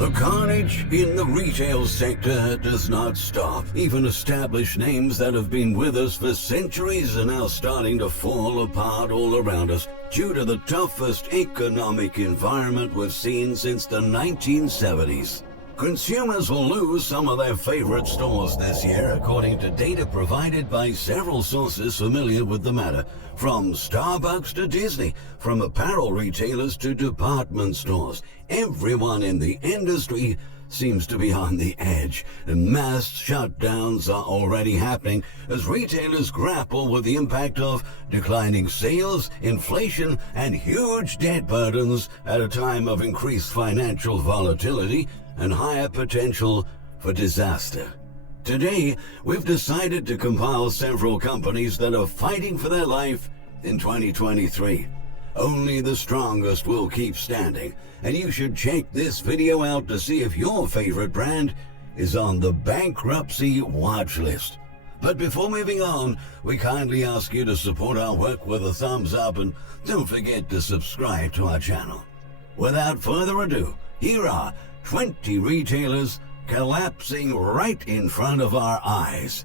The carnage in the retail sector does not stop. Even established names that have been with us for centuries are now starting to fall apart all around us due to the toughest economic environment we've seen since the 1970s. Consumers will lose some of their favorite stores this year, according to data provided by several sources familiar with the matter, from Starbucks to Disney, from apparel retailers to department stores. Everyone in the industry seems to be on the edge, and mass shutdowns are already happening as retailers grapple with the impact of declining sales, inflation, and huge debt burdens at a time of increased financial volatility and higher potential for disaster. Today, we've decided to compile several companies that are fighting for their life in 2023. Only the strongest will keep standing, and you should check this video out to see if your favorite brand is on the bankruptcy watch list. But before moving on, we kindly ask you to support our work with a thumbs up, and don't forget to subscribe to our channel. Without further ado, here are 20 retailers collapsing right in front of our eyes.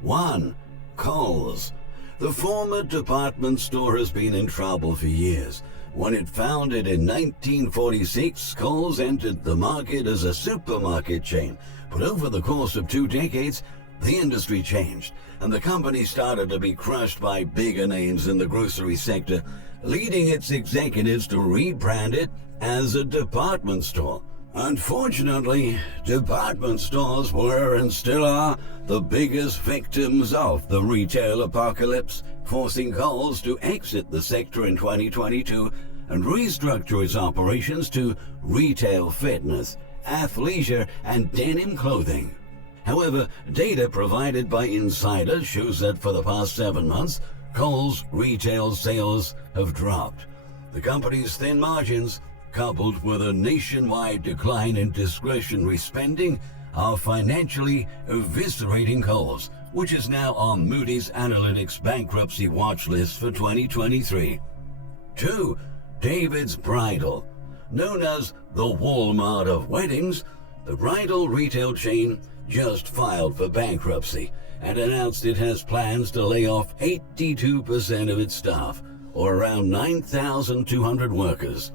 1. Kohl's. The former department store has been in trouble for years. When it founded in 1946, Kohl's entered the market as a supermarket chain, but over the course of 2 decades, the industry changed, and the company started to be crushed by bigger names in the grocery sector, leading its executives to rebrand it as a department store. Unfortunately, department stores were and still are the biggest victims of the retail apocalypse, forcing Kohl's to exit the sector in 2022 and restructure its operations to retail fitness, athleisure, and denim clothing. However, data provided by insiders shows that for the past 7 months, Kohl's retail sales have dropped. The company's thin margins, coupled with a nationwide decline in discretionary spending, are financially eviscerating Kohl's, which is now on Moody's Analytics bankruptcy watch list for 2023. 2. David's Bridal. Known as the Walmart of weddings, the bridal retail chain just filed for bankruptcy and announced it has plans to lay off 82% of its staff, or around 9,200 workers.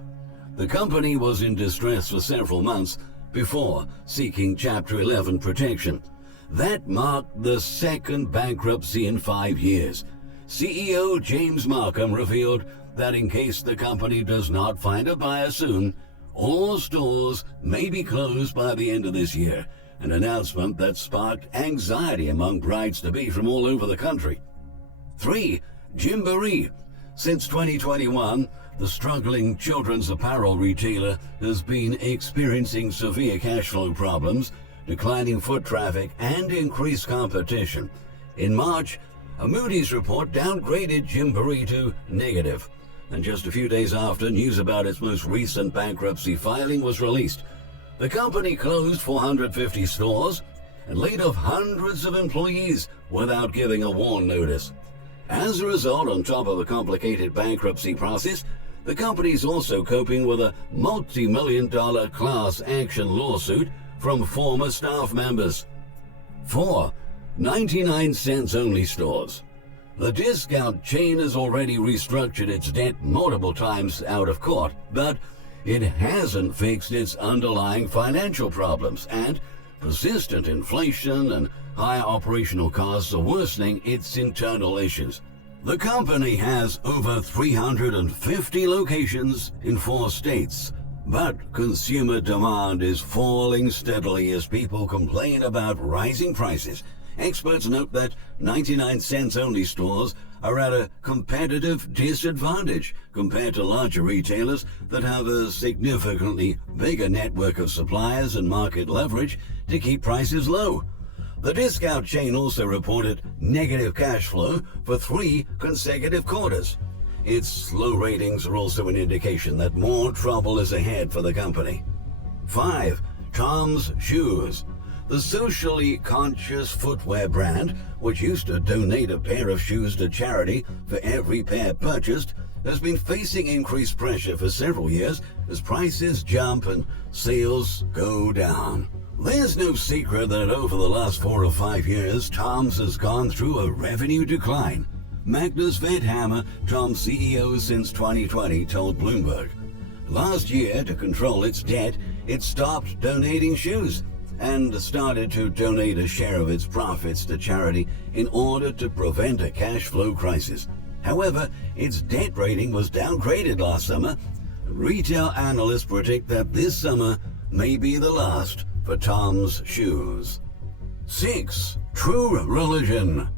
The company was in distress for several months before seeking Chapter 11 protection. That marked the second bankruptcy in 5 years. CEO James Markham revealed that in case the company does not find a buyer soon, all stores may be closed by the end of this year, an announcement that sparked anxiety among brides-to-be from all over the country. 3. Gymboree. Since 2021, the struggling children's apparel retailer has been experiencing severe cash flow problems, declining foot traffic, and increased competition. In March, a Moody's report downgraded Gymboree to negative, and just a few days after, news about its most recent bankruptcy filing was released. The company closed 450 stores and laid off hundreds of employees without giving a WARN notice. As a result, on top of a complicated bankruptcy process, the company is also coping with a multi-million-dollar class action lawsuit from former staff members. 4. 99-cents only stores. The discount chain has already restructured its debt multiple times out of court, but it hasn't fixed its underlying financial problems, and persistent inflation and higher operational costs are worsening its internal issues. The company has over 350 locations in 4 states, but consumer demand is falling steadily as people complain about rising prices. Experts note that 99-cents only stores are at a competitive disadvantage compared to larger retailers that have a significantly bigger network of suppliers and market leverage to keep prices low. The discount chain also reported negative cash flow for 3 consecutive quarters. Its low ratings are also an indication that more trouble is ahead for the company. 5. Tom's Shoes. The socially conscious footwear brand, which used to donate a pair of shoes to charity for every pair purchased, has been facing increased pressure for several years as prices jump and sales go down. There's no secret that over the last 4 or 5 years, Tom's has gone through a revenue decline. Magnus Vedhammer, Tom's CEO since 2020, told Bloomberg. Last year, to control its debt, it stopped donating shoes and started to donate a share of its profits to charity in order to prevent a cash flow crisis. However, its debt rating was downgraded last summer. Retail analysts predict that this summer may be the last for Tom's shoes. 6. True Religion.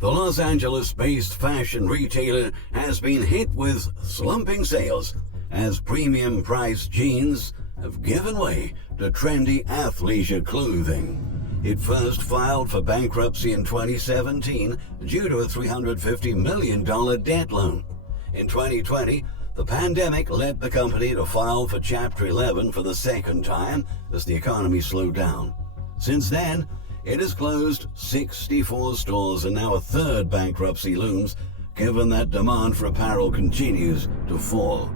The Los Angeles-based fashion retailer has been hit with slumping sales as premium-priced jeans have given way to trendy athleisure clothing. It first filed for bankruptcy in 2017 due to a $350 million debt loan. In 2020, the pandemic led the company to file for Chapter 11 for the second time as the economy slowed down. Since then, it has closed 64 stores and now a third bankruptcy looms, given that demand for apparel continues to fall.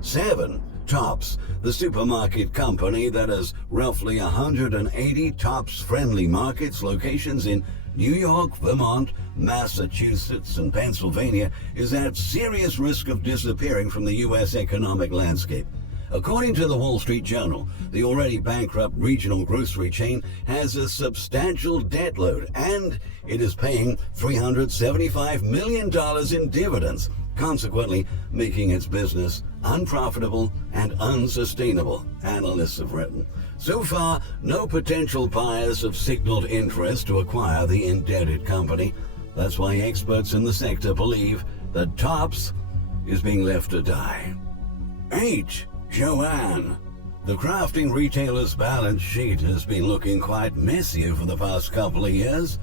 7. Tops, the supermarket company that has roughly 180 Tops-friendly markets locations in New York, Vermont, Massachusetts, and Pennsylvania, is at serious risk of disappearing from the U.S. economic landscape. According to the Wall Street Journal, the already bankrupt regional grocery chain has a substantial debt load, and it is paying $375 million in dividends, consequently making its business unprofitable and unsustainable, analysts have written. So far, no potential buyers have signaled interest to acquire the indebted company. That's why experts in the sector believe that Tops is being left to die. 8. Joann. The crafting retailer's balance sheet has been looking quite messy over the past couple of years.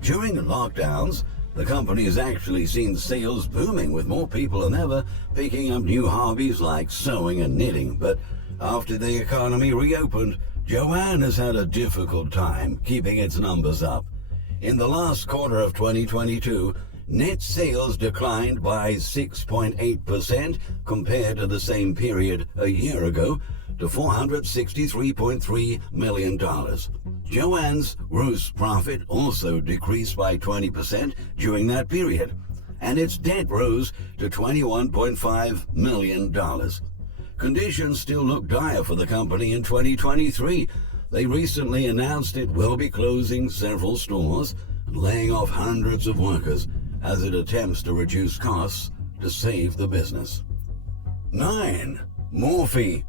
During lockdowns, the company has actually seen sales booming, with more people than ever picking up new hobbies like sewing and knitting. But after the economy reopened, Joann has had a difficult time keeping its numbers up. In the last quarter of 2022, net sales declined by 6.8% compared to the same period a year ago, to $463.3 million. Joann's gross profit also decreased by 20% during that period, and its debt rose to $21.5 million. Conditions still look dire for the company in 2023. They recently announced it will be closing several stores and laying off hundreds of workers as it attempts to reduce costs to save the business. 9. Morphe.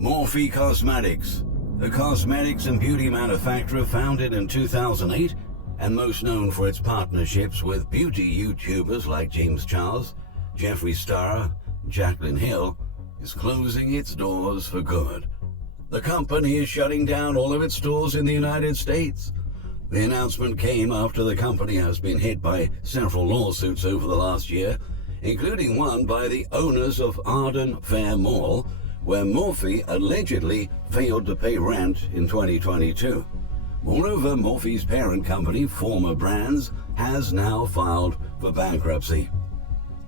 Morphe Cosmetics, a cosmetics and beauty manufacturer founded in 2008 and most known for its partnerships with beauty YouTubers like James Charles, Jeffree Star, and Jaclyn Hill, is closing its doors for good. The company is shutting down all of its stores in the United States. The announcement came after the company has been hit by several lawsuits over the last year, including one by the owners of Arden Fair Mall, where Morphe allegedly failed to pay rent in 2022. Moreover, Morphe's parent company, Former Brands, has now filed for bankruptcy.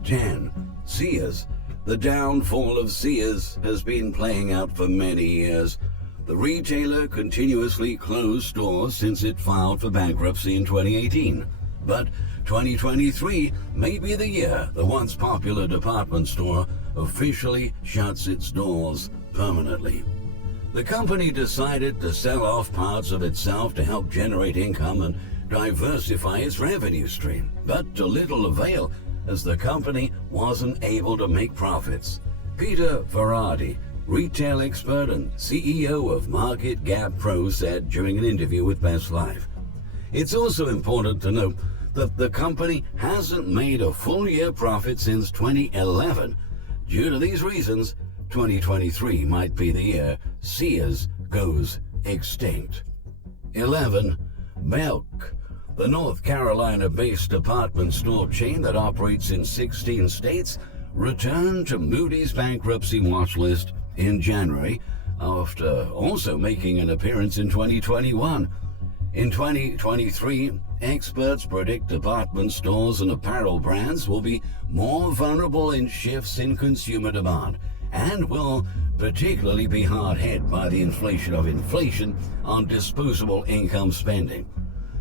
10. Sears. The downfall of Sears has been playing out for many years. The retailer continuously closed stores since it filed for bankruptcy in 2018. But 2023 may be the year the once popular department store officially shuts its doors permanently. The company decided to sell off parts of itself to help generate income and diversify its revenue stream, but to little avail as the company wasn't able to make profits. Peter Verardi, retail expert and CEO of Market Gap Pro, said during an interview with Best Life. It's also important to note that the company hasn't made a full year profit since 2011. Due to these reasons, 2023 might be the year Sears goes extinct. 11. Belk. The North Carolina-based department store chain that operates in 16 states returned to Moody's bankruptcy watch list in January, after also making an appearance in 2021. In 2023, experts predict department stores and apparel brands will be more vulnerable in shifts in consumer demand and will particularly be hard hit by the inflation on disposable income spending.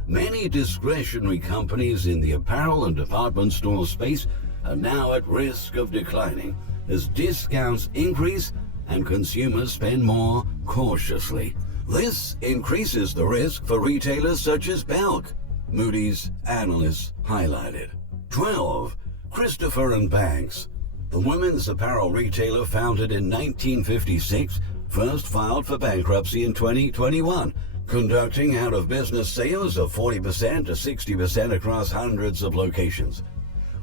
Many discretionary companies in the apparel and department store space are now at risk of declining as discounts increase and consumers spend more cautiously. This increases the risk for retailers such as Belk, Moody's analysts highlighted. 12. Christopher & Banks. The women's apparel retailer founded in 1956 first filed for bankruptcy in 2021, conducting out-of-business sales of 40% to 60% across hundreds of locations.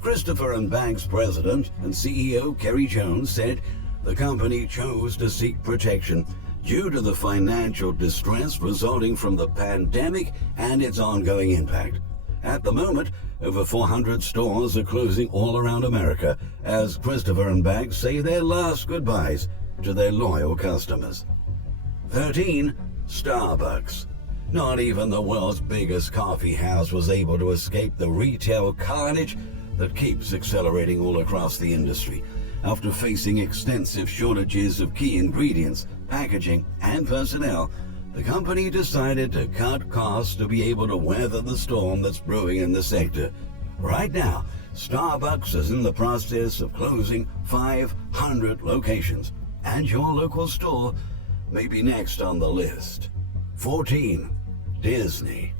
Christopher & Banks president and CEO Kerry Jones said the company chose to seek protection due to the financial distress resulting from the pandemic and its ongoing impact. At the moment, over 400 stores are closing all around America as Christopher & Banks say their last goodbyes to their loyal customers. 13. Starbucks. Not even the world's biggest coffee house was able to escape the retail carnage that keeps accelerating all across the industry. After facing extensive shortages of key ingredients, packaging, and personnel, the company decided to cut costs to be able to weather the storm that's brewing in the sector. Right now, Starbucks is in the process of closing 500 locations, and your local store may be next on the list. 14. Disney.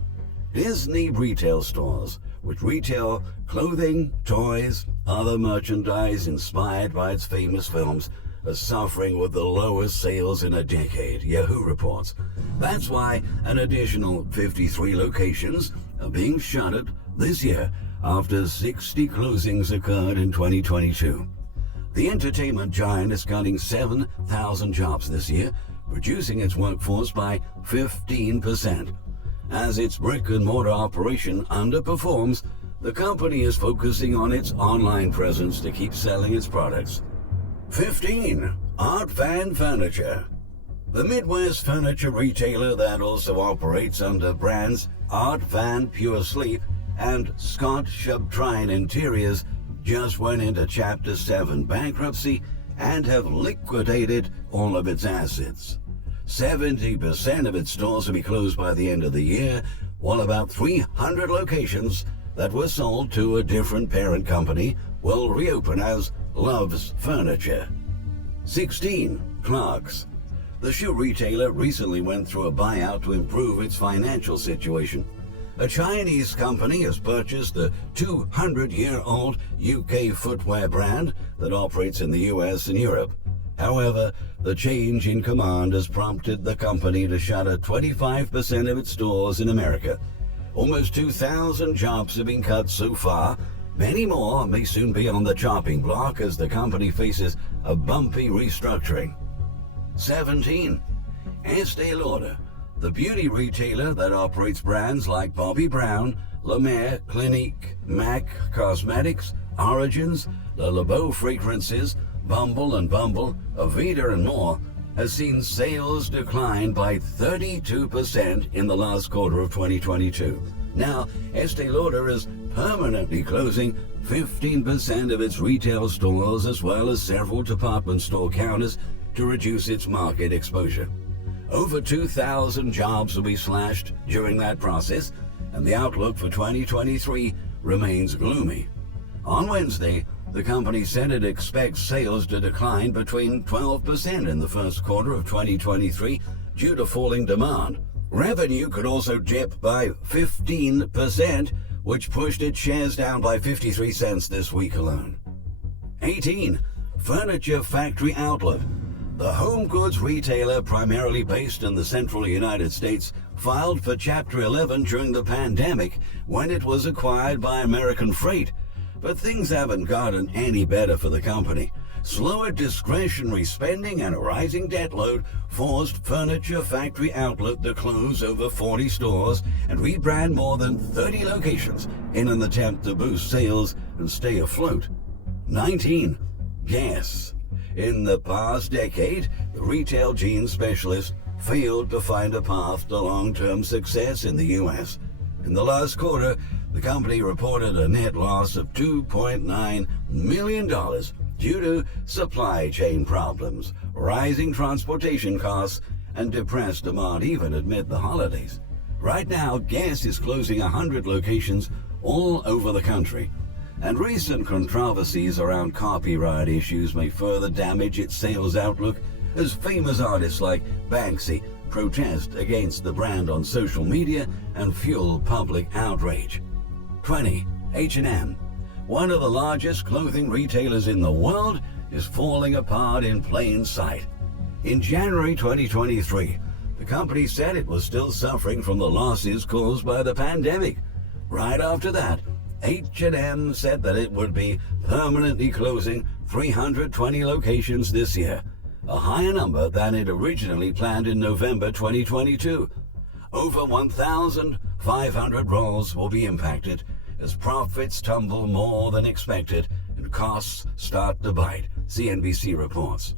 Disney retail stores, which retail clothing, toys, other merchandise inspired by its famous films, are suffering with the lowest sales in a decade, Yahoo reports. That's why an additional 53 locations are being shuttered this year after 60 closings occurred in 2022. The entertainment giant is cutting 7,000 jobs this year, reducing its workforce by 15%. As its brick-and-mortar operation underperforms, the company is focusing on its online presence to keep selling its products. 15. Art Van Furniture. The Midwest furniture retailer that also operates under brands Art Van Pure Sleep and Scott Shubtrine Interiors just went into Chapter 7 bankruptcy and have liquidated all of its assets. 70% of its stores will be closed by the end of the year, while about 300 locations that were sold to a different parent company will reopen as Love's Furniture. 16. Clarks. The shoe retailer recently went through a buyout to improve its financial situation. A Chinese company has purchased the 200-year-old UK footwear brand that operates in the US and Europe. However, the change in command has prompted the company to shutter 25% of its stores in America. Almost 2,000 jobs have been cut so far. Many more may soon be on the chopping block as the company faces a bumpy restructuring. 17. Estee Lauder. The beauty retailer that operates brands like Bobbi Brown, La Mer, Clinique, MAC Cosmetics, Origins, Le Labo Fragrances, Bumble and Bumble, Aveda and more, has seen sales decline by 32% in the last quarter of 2022. Now, Estee Lauder is permanently closing 15% of its retail stores as well as several department store counters to reduce its market exposure. Over 2,000 jobs will be slashed during that process, and the outlook for 2023 remains gloomy. On Wednesday, the company said it expects sales to decline between 12% in the first quarter of 2023 due to falling demand. Revenue could also dip by 15%, which pushed its shares down by 53 cents this week alone. 18. Furniture Factory Outlet. The home goods retailer, primarily based in the central United States, filed for Chapter 11 during the pandemic when it was acquired by American Freight. But things haven't gotten any better for the company. Slower discretionary spending and a rising debt load forced Furniture Factory Outlet to close over 40 stores and rebrand more than 30 locations in an attempt to boost sales and stay afloat. 19. Guess. In the past decade, the retail jeans specialist failed to find a path to long-term success in the U.S. In the last quarter, the company reported a net loss of $2.9 million due to supply chain problems, rising transportation costs, and depressed demand even amid the holidays. Right now, Guess is closing 100 locations all over the country, and recent controversies around copyright issues may further damage its sales outlook as famous artists like Bankruptcy protest against the brand on social media and fuel public outrage. 20. H&M, one of the largest clothing retailers in the world, is falling apart in plain sight. In January 2023, the company said it was still suffering from the losses caused by the pandemic. Right after that, H&M said that it would be permanently closing 320 locations this year, a higher number than it originally planned in November 2022. Over 1,500 roles will be impacted as profits tumble more than expected and costs start to bite, CNBC reports.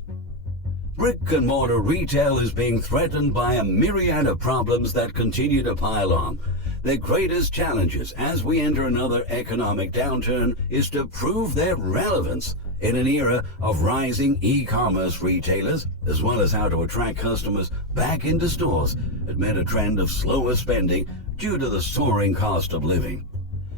Brick-and-mortar retail is being threatened by a myriad of problems that continue to pile on. Their greatest challenges as we enter another economic downturn is to prove their relevance in an era of rising e-commerce retailers, as well as how to attract customers back into stores amid a trend of slower spending due to the soaring cost of living.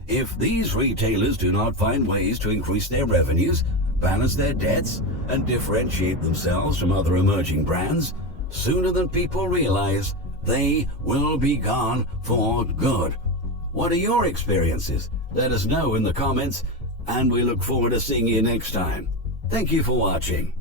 If these retailers do not find ways to increase their revenues, balance their debts, and differentiate themselves from other emerging brands, sooner than people realize, they will be gone for good. What are your experiences? Let us know in the comments, and we look forward to seeing you next time. Thank you for watching.